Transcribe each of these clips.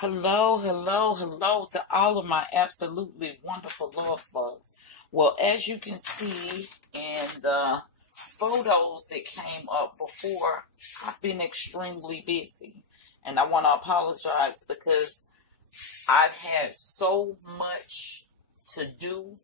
Hello, hello, hello to all of my absolutely wonderful love bugs. Well, as you can see in the photos that came up before, I've been extremely busy. And I want to apologize because I've had so much to do,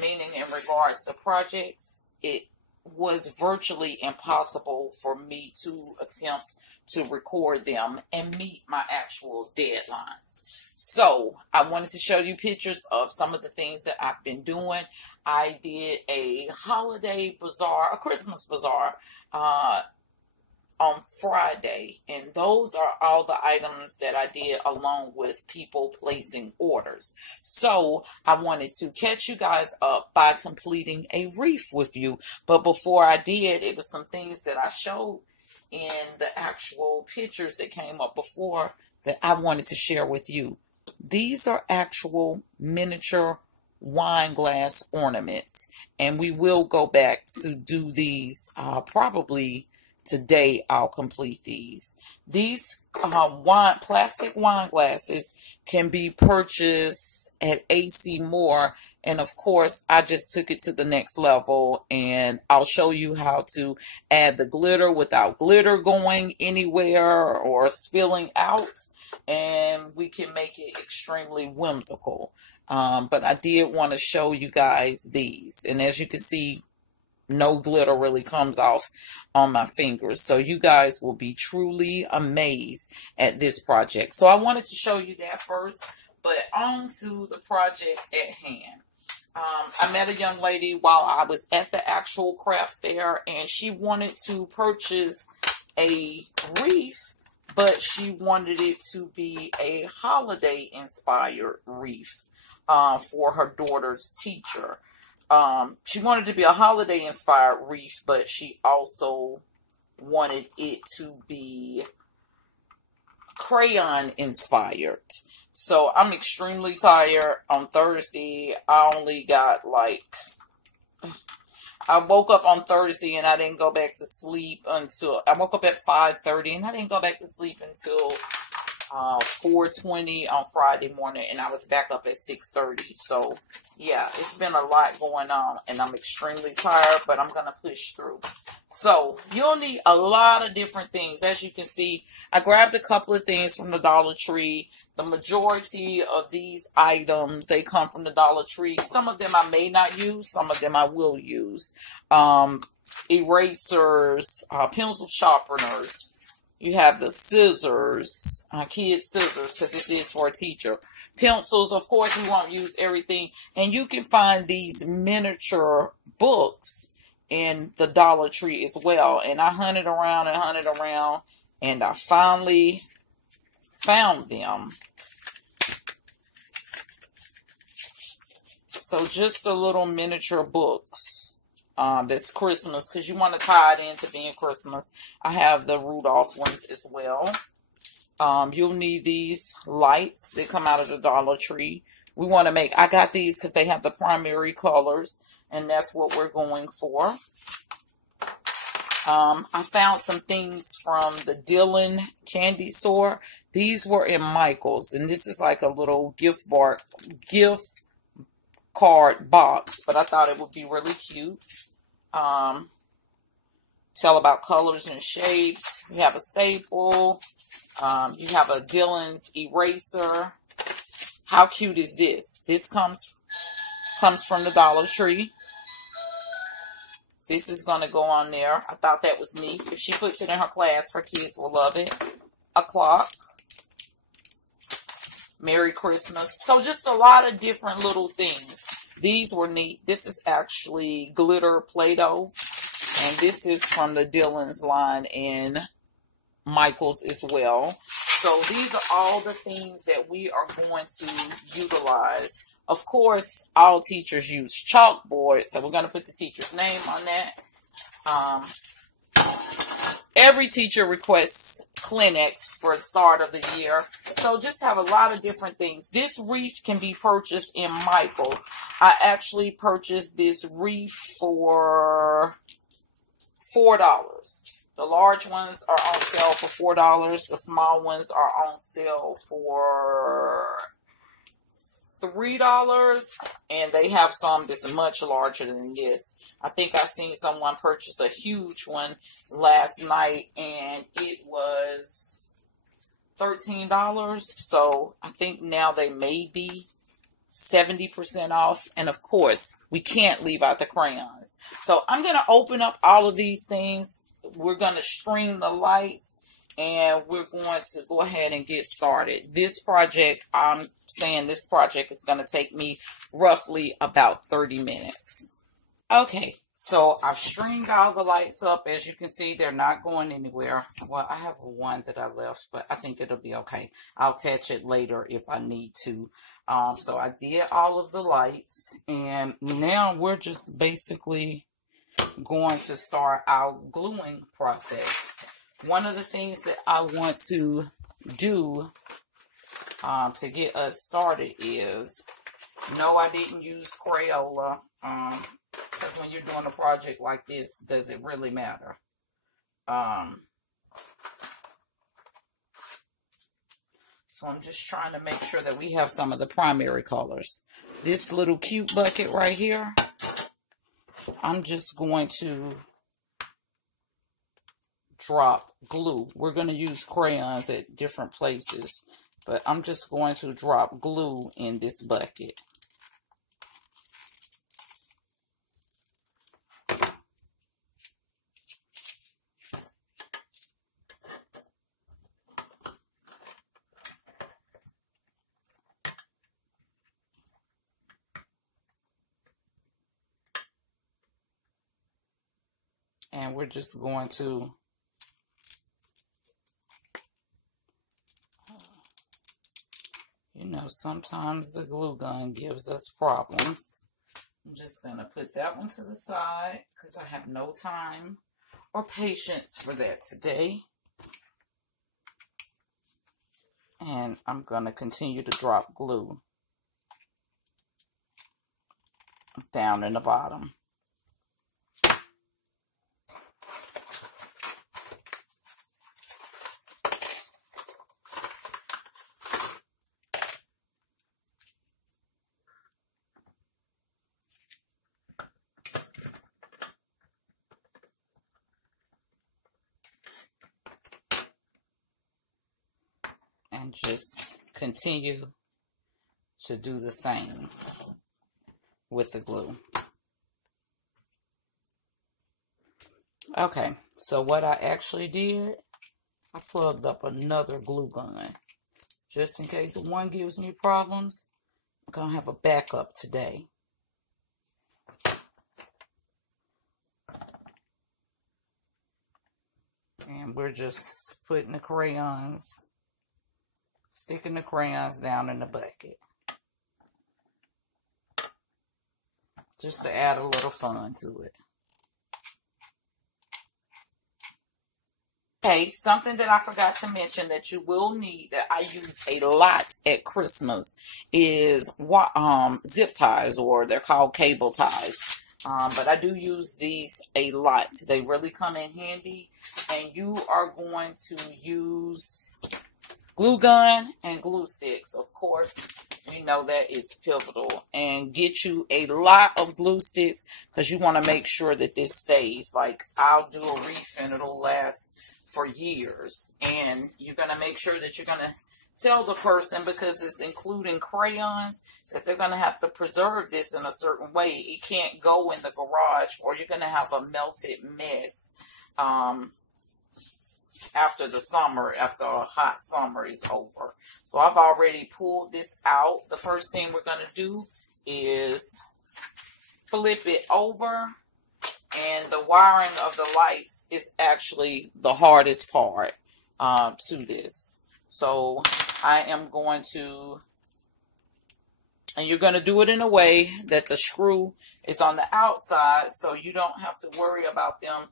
meaning in regards to projects, it was virtually impossible for me to attempt to record them and meet my actual deadlines. So I wanted to show you pictures of some of the things that I've been doing. I did a holiday bazaar, a Christmas bazaar, on Friday, and those are all the items that I did along with people placing orders. So I wanted to catch you guys up by completing a wreath with you, but before I did, it was some things that I showed in the actual pictures that came up before that I wanted to share with you. These are actual miniature wine glass ornaments, and we will go back to do these probably today. I'll complete these. These plastic wine glasses can be purchased at AC Moore, and of course I just took it to the next level, and I'll show you how to add the glitter without glitter going anywhere or spilling out, and we can make it extremely whimsical. But I did want to show you guys these, and as you can see, no glitter really comes off on my fingers. So you guys will be truly amazed at this project. So I wanted to show you that first, but on to the project at hand. I met a young lady while I was at the actual craft fair, and she wanted to purchase a wreath, but she wanted it to be a holiday inspired wreath for her daughter's teacher. She wanted to be a holiday inspired wreath, but she also wanted it to be crayon inspired. So I'm extremely tired. On Thursday, I woke up on Thursday and I didn't go back to sleep until, I woke up at 5:30 and I didn't go back to sleep until 4:20 on Friday morning, and I was back up at 6:30. So yeah, it's been a lot going on, and I'm extremely tired, but I'm gonna push through. So you'll need a lot of different things. As you can see, I grabbed a couple of things from the Dollar Tree. The majority of these items, they come from the Dollar Tree. Some of them I may not use, some of them I will use. Erasers, pencil sharpeners. You have the scissors, kids scissors, because this is for a teacher. Pencils, of course, we won't use everything. And you can find these miniature books in the Dollar Tree as well. And I hunted around, and I finally found them. So just the little miniature books. That's Christmas, because you want to tie it into being Christmas. I have the Rudolph ones as well. You'll need these lights that come out of the Dollar Tree. We want to make, I got these because they have the primary colors, and that's what we're going for. I found some things from the Dillon candy store. These were in Michael's, and this is like a little gift card box, but I thought it would be really cute. Tell about colors and shapes. You have a staple. You have a Dillon's eraser. How cute is this? This comes from the Dollar Tree. This is going to go on there. I thought that was neat. If she puts it in her class, her kids will love it. A clock. Merry Christmas. So just a lot of different little things. These were neat. This is actually glitter Play-Doh. And this is from the Dillon's line in Michael's as well. So these are all the things that we are going to utilize. Of course, all teachers use chalkboard. So we're going to put the teacher's name on that. Every teacher requests Kleenex for the start of the year. So just have a lot of different things. This wreath can be purchased in Michael's. I actually purchased this wreath for $4. The large ones are on sale for $4. The small ones are on sale for $3. And they have some that's much larger than this. I think I seen someone purchase a huge one last night, and it was $13. So I think now they may be 70% off. And of course, we can't leave out the crayons. So I'm going to open up all of these things. We're going to string the lights, and we're going to go ahead and get started. This project, I'm saying this project is going to take me roughly about 30 minutes. Okay, so I've stringed all the lights up. As you can see, they're not going anywhere. Well, I have one that I left, but I think it'll be okay. I'll attach it later if I need to. So I did all of the lights, and now we're just basically going to start our gluing process. One of the things that I want to do to get us started is, no, I didn't use Crayola, because when you're doing a project like this, does it really matter? So I'm just trying to make sure that we have some of the primary colors. This little cute bucket right here, I'm just going to drop glue. We're going to use crayons at different places, but I'm just going to drop glue in this bucket. And we're just going to sometimes the glue gun gives us problems. I'm just going to put that one to the side because I have no time or patience for that today. And I'm going to continue to drop glue down in the bottom. And just continue to do the same with the glue. Okay, so what I actually did, I plugged up another glue gun. Just in case one gives me problems, I'm going to have a backup today. And we're just putting the crayons, sticking the crayons down in the bucket. Just to add a little fun to it. Okay, something that I forgot to mention that you will need, that I use a lot at Christmas, is zip ties, or they're called cable ties. But I do use these a lot. They really come in handy. And you are going to use glue gun and glue sticks. Of course, we know that is pivotal. And get you a lot of glue sticks because you want to make sure that this stays. Like, I'll do a wreath and it'll last for years. And you're going to make sure that you're going to tell the person, because it's including crayons, that they're going to have to preserve this in a certain way. It can't go in the garage, or you're going to have a melted mess after the summer, after a hot summer is over. So I've already pulled this out. The first thing we're going to do is flip it over, and the wiring of the lights is actually the hardest part to this. So I am going to, and you're going to do it in a way that the screw is on the outside, so you don't have to worry about them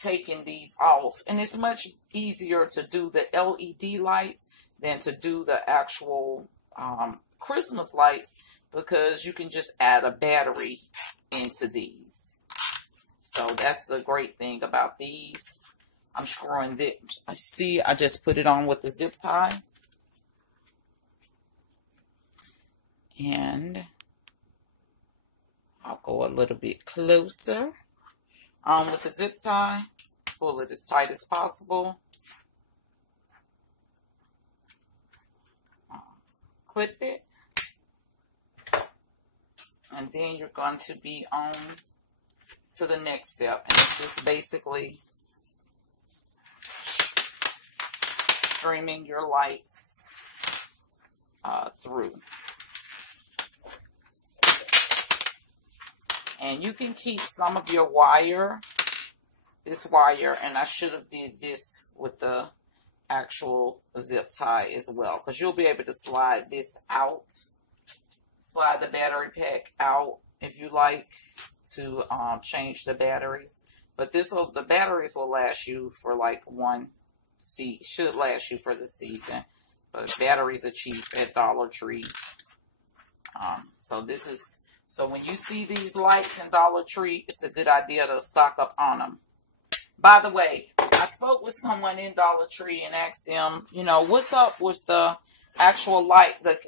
taking these off. And it's much easier to do the LED lights than to do the actual Christmas lights, because you can just add a battery into these. So that's the great thing about these. I'm screwing this. See, I just put it on with the zip tie. And I'll go a little bit closer on with the zip tie. Pull it as tight as possible. Clip it. And then you're going to be on to the next step. And it's just basically streaming your lights through. And you can keep some of your wire, this wire, and I should have did this with the actual zip tie as well, because you'll be able to slide this out, slide the battery pack out if you like to change the batteries. But the batteries will last you for like should last you for the season. But batteries are cheap at Dollar Tree. So when you see these lights in Dollar Tree, it's a good idea to stock up on them. By the way, I spoke with someone in Dollar Tree and asked them, you know, what's up with the actual light, the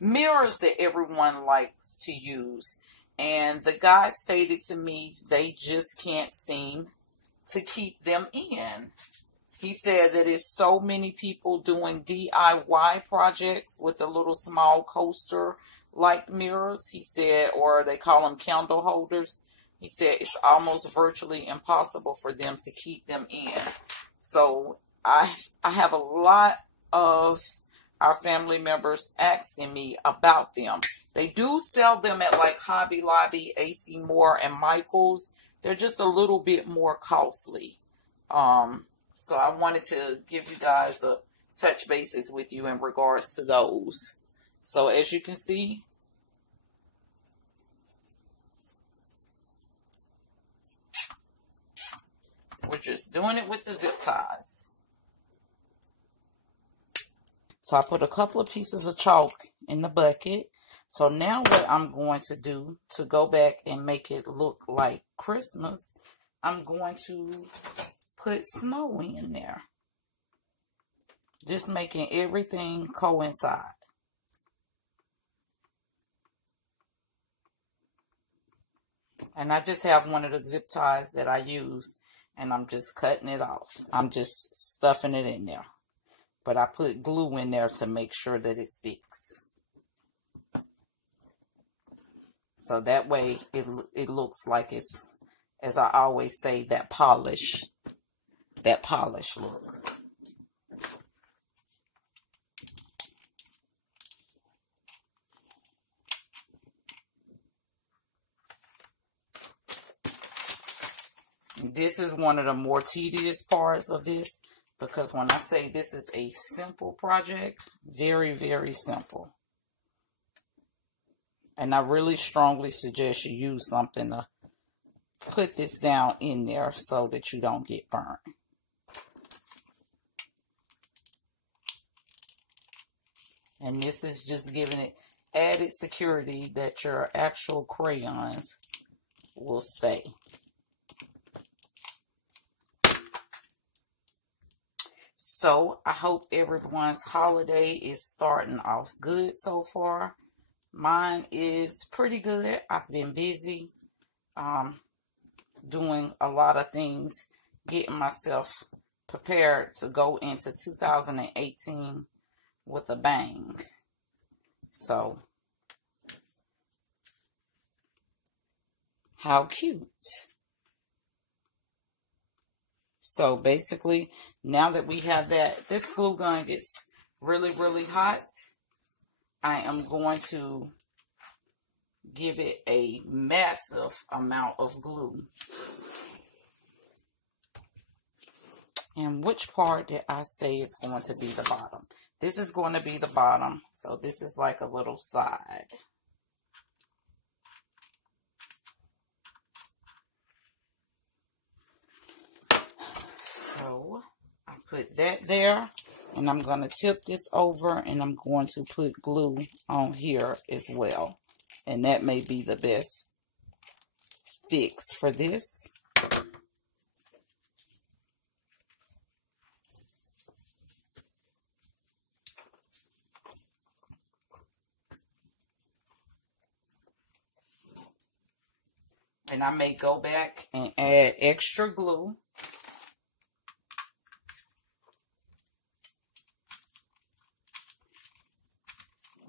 mirrors that everyone likes to use. And the guy stated to me they just can't seem to keep them in. He said that there's so many people doing DIY projects with the little small coaster like mirrors, he said, or they call them candle holders. He said it's almost virtually impossible for them to keep them in. So I have a lot of our family members asking me about them. They do sell them at like Hobby Lobby, AC Moore, and Michael's. They're just a little bit more costly. So I wanted to give you guys a touch bases with you in regards to those. So as you can see, we're just doing it with the zip ties. So I put a couple of pieces of chalk in the bucket. So now what I'm going to do to go back and make it look like Christmas, I'm going to put snow in there. Just making everything coincide. And I just have one of the zip ties that I use, and I'm just cutting it off. I'm just stuffing it in there. But I put glue in there to make sure that it sticks. So that way it looks like it's, as I always say, that polish look. This is one of the more tedious parts of this, because when I say this is a simple project, very, very simple. And I really strongly suggest you use something to put this down in there so that you don't get burnt. And this is just giving it added security that your actual crayons will stay. So I hope everyone's holiday is starting off good so far. Mine is pretty good. I've been busy doing a lot of things, getting myself prepared to go into 2018 with a bang. So, how cute. So basically, now that we have that, this glue gun gets really, really hot. I am going to give it a massive amount of glue. And which part did I say is going to be the bottom? This is going to be the bottom. So this is like a little side. So I put that there, and I'm going to tip this over, and I'm going to put glue on here as well. And that may be the best fix for this. And I may go back and add extra glue.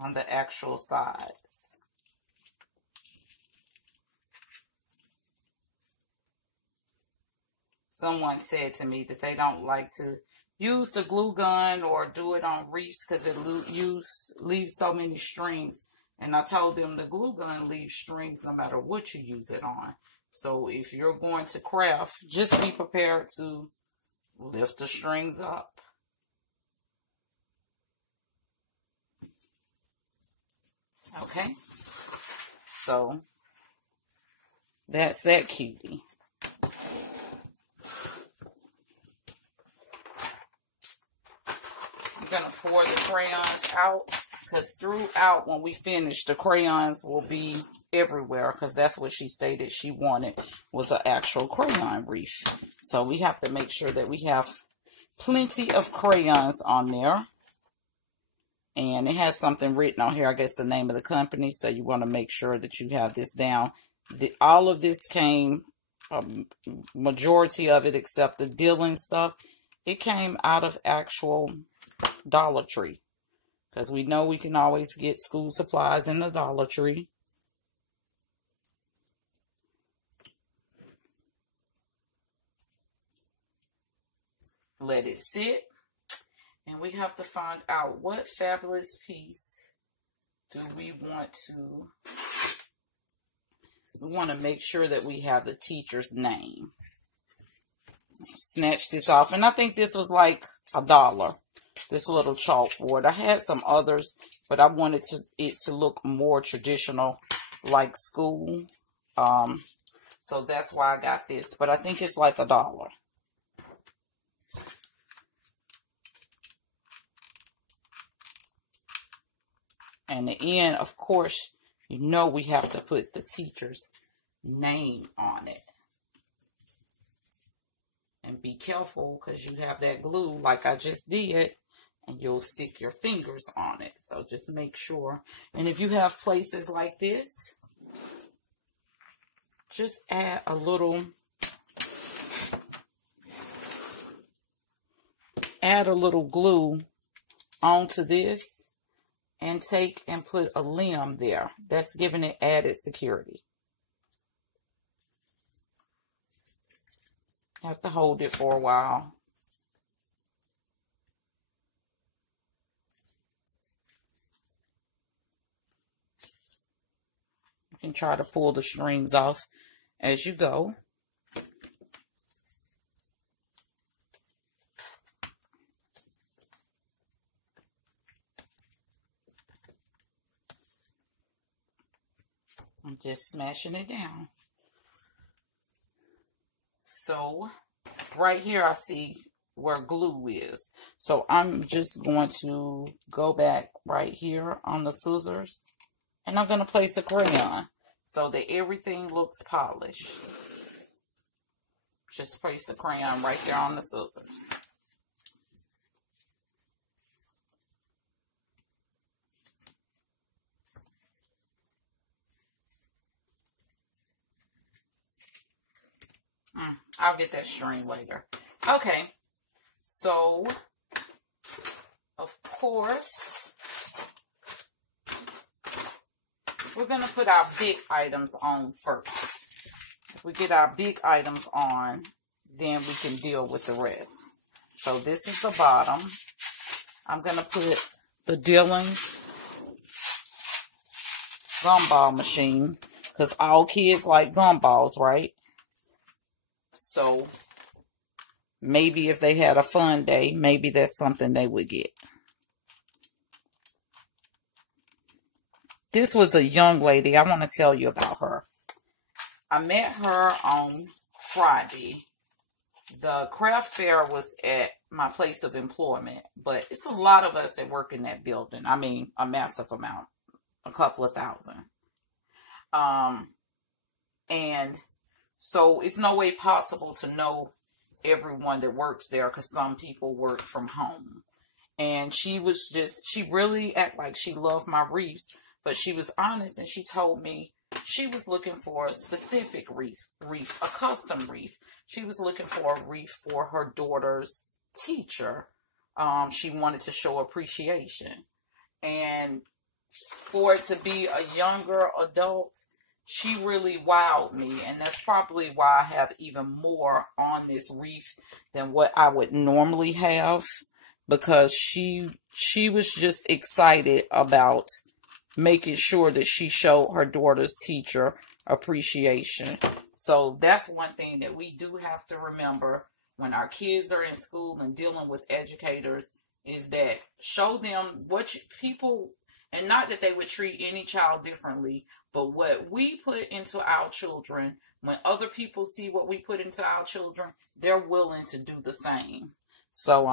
On the actual sides. Someone said to me that they don't like to use the glue gun or do it on wreaths because it leaves so many strings. And I told them the glue gun leaves strings no matter what you use it on. So if you're going to craft, just be prepared to lift the strings up. Okay, so that's that cutie. I'm going to pour the crayons out because throughout when we finish, the crayons will be everywhere because that's what she stated she wanted was an actual crayon wreath. So we have to make sure that we have plenty of crayons on there. And it has something written on here, I guess the name of the company. So you want to make sure that you have this down. All of this came, majority of it except the dealing stuff, it came out of actual Dollar Tree. Because we know we can always get school supplies in the Dollar Tree. Let it sit. And we have to find out what fabulous piece do we want to... We want to make sure that we have the teacher's name. Snatch this off. And I think this was like $1. This little chalkboard. I had some others, but I wanted it to look more traditional like school. So that's why I got this. But I think it's like $1. And the end, of course, you know we have to put the teacher's name on it. And be careful because you have that glue like I just did. And you'll stick your fingers on it. So just make sure. And if you have places like this, just add a little glue onto this. And take and put a limb there. That's giving it added security. Have to hold it for a while. You can try to pull the strings off as you go. I'm just smashing it down. So right here I see where glue is. So I'm just going to go back right here on the scissors. And I'm going to place a crayon so that everything looks polished. Just place a crayon right there on the scissors. I'll get that string later. Okay, so of course we're going to put our big items on first. If we get our big items on, then we can deal with the rest. So this is the bottom. I'm going to put the Dillon's gumball machine because all kids like gumballs, right? So maybe if they had a fun day, maybe that's something they would get. This was a young lady. I want to tell you about her. I met her on Friday. The craft fair was at my place of employment, but it's a lot of us that work in that building. I mean, a massive amount, a couple of thousand. And so it's no way possible to know everyone that works there because some people work from home. And she really act like she loved my wreaths, but she was honest and she told me she was looking for a specific wreath, a custom wreath. She was looking for a wreath for her daughter's teacher. She wanted to show appreciation. And for it to be a younger adult, she really wowed me. And that's probably why I have even more on this wreath than what I would normally have. Because she was just excited about making sure that she showed her daughter's teacher appreciation. So that's one thing that we do have to remember when our kids are in school and dealing with educators, is that show them what people, and not that they would treat any child differently, but what we put into our children, when other people see what we put into our children, they're willing to do the same. So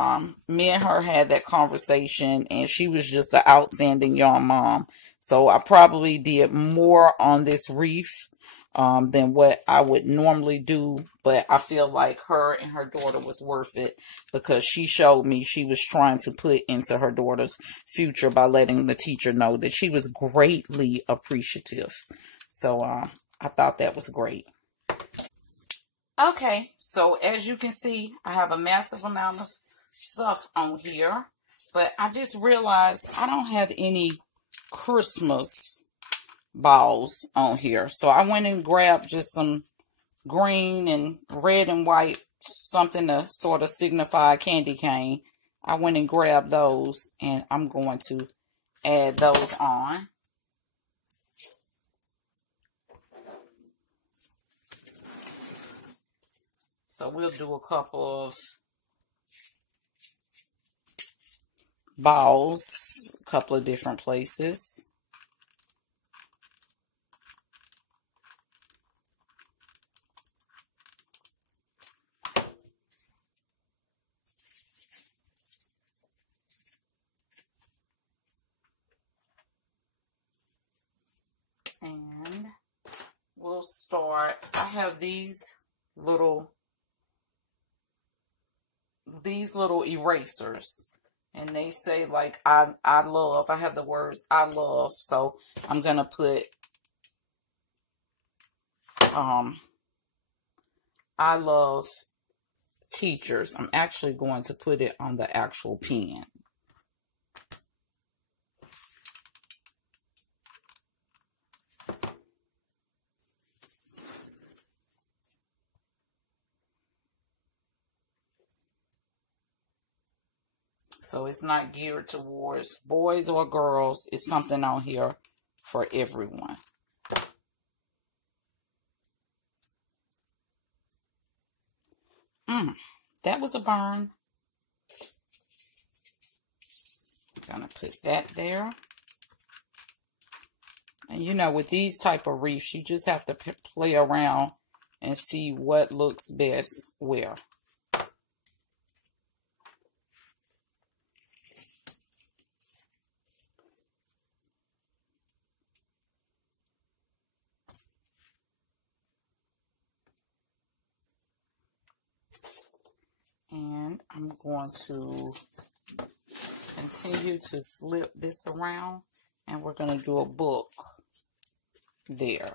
me and her had that conversation, and she was just an outstanding young mom. So I probably did more on this wreath than what I would normally do, but I feel like her and her daughter was worth it, because she showed me she was trying to put into her daughter's future by letting the teacher know that she was greatly appreciative. So I thought that was great. Okay, so as you can see, I have a massive amount of stuff on here, but I just realized I don't have any Christmas balls on here. So I went and grabbed just some green and red and white, something to sort of signify candy cane. I went and grabbed those, and I'm going to add those on. So we'll do a couple of balls, a couple of different places. And we'll start. I have these little erasers, and they say like I love. I have the words I love, so I'm gonna put I love teachers. I'm actually going to put it on the actual pen. So it's not geared towards boys or girls. It's something on here for everyone. That was a burn. I'm gonna put that there. And you know, with these type of wreaths, you just have to play around and see what looks best where. And I'm going to continue to flip this around, and we're going to do a book there.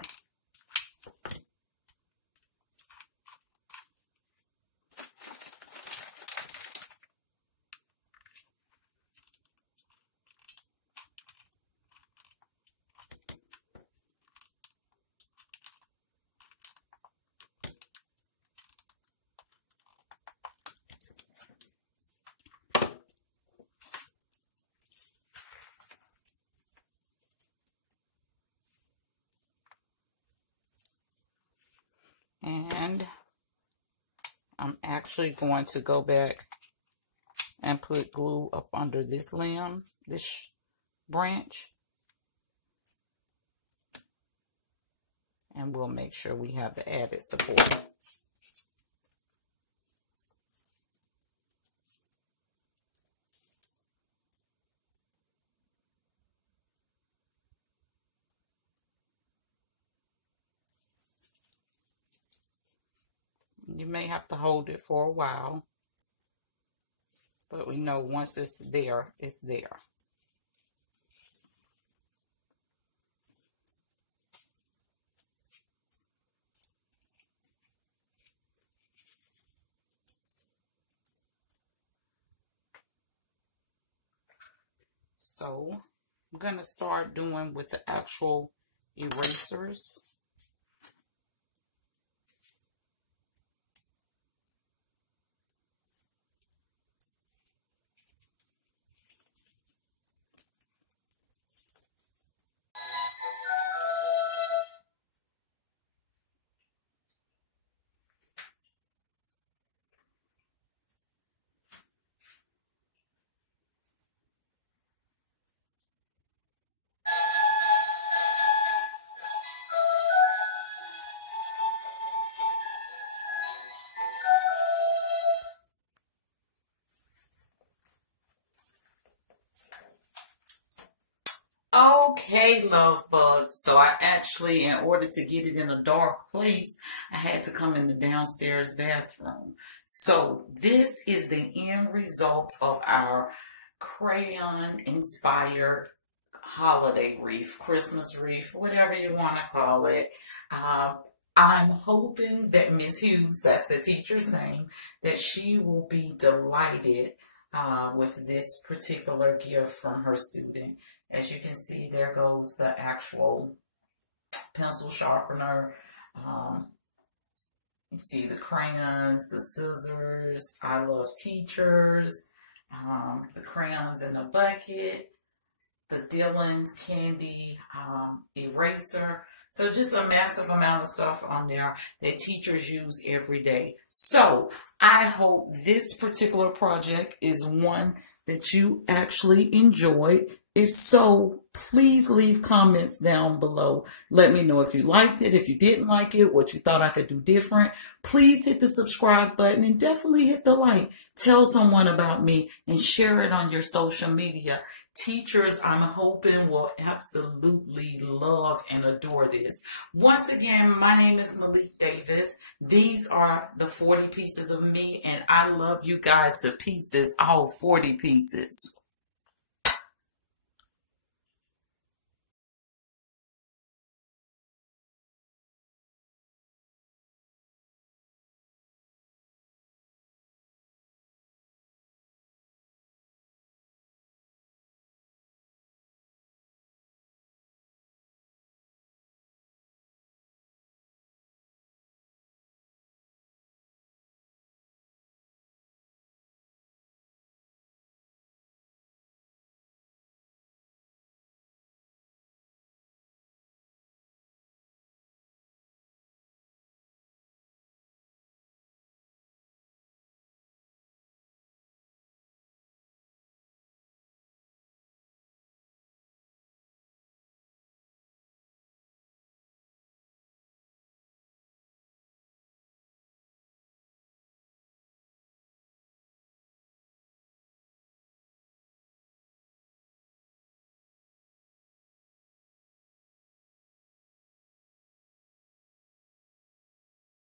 And I'm actually going to go back and put glue up under this limb, this branch. And we'll make sure we have the added support. You may have to hold it for a while, but we know once it's there, it's there. So I'm going to start doing with the actual erasers. Okay, love bugs. So I actually, in order to get it in a dark place, I had to come in the downstairs bathroom. So this is the end result of our crayon inspired holiday wreath, Christmas wreath, whatever you want to call it. I'm hoping that Miss Hughes, that's the teacher's name, that she will be delighted with this particular gift from her student. As you can see, there goes the actual pencil sharpener. You see the crayons, the scissors, I love teachers, the crayons in the bucket, the Dylan's candy eraser. So just a massive amount of stuff on there that teachers use every day. So I hope this particular project is one that you actually enjoyed. If so, please leave comments down below. Let me know if you liked it, if you didn't like it, what you thought I could do different. Please hit the subscribe button and definitely hit the like. Tell someone about me and share it on your social media. Teachers, I'm hoping, will absolutely love and adore this. Once again, my name is maylikdavis. These are the 40 pieces of me, and I love you guys to pieces, all 40 pieces.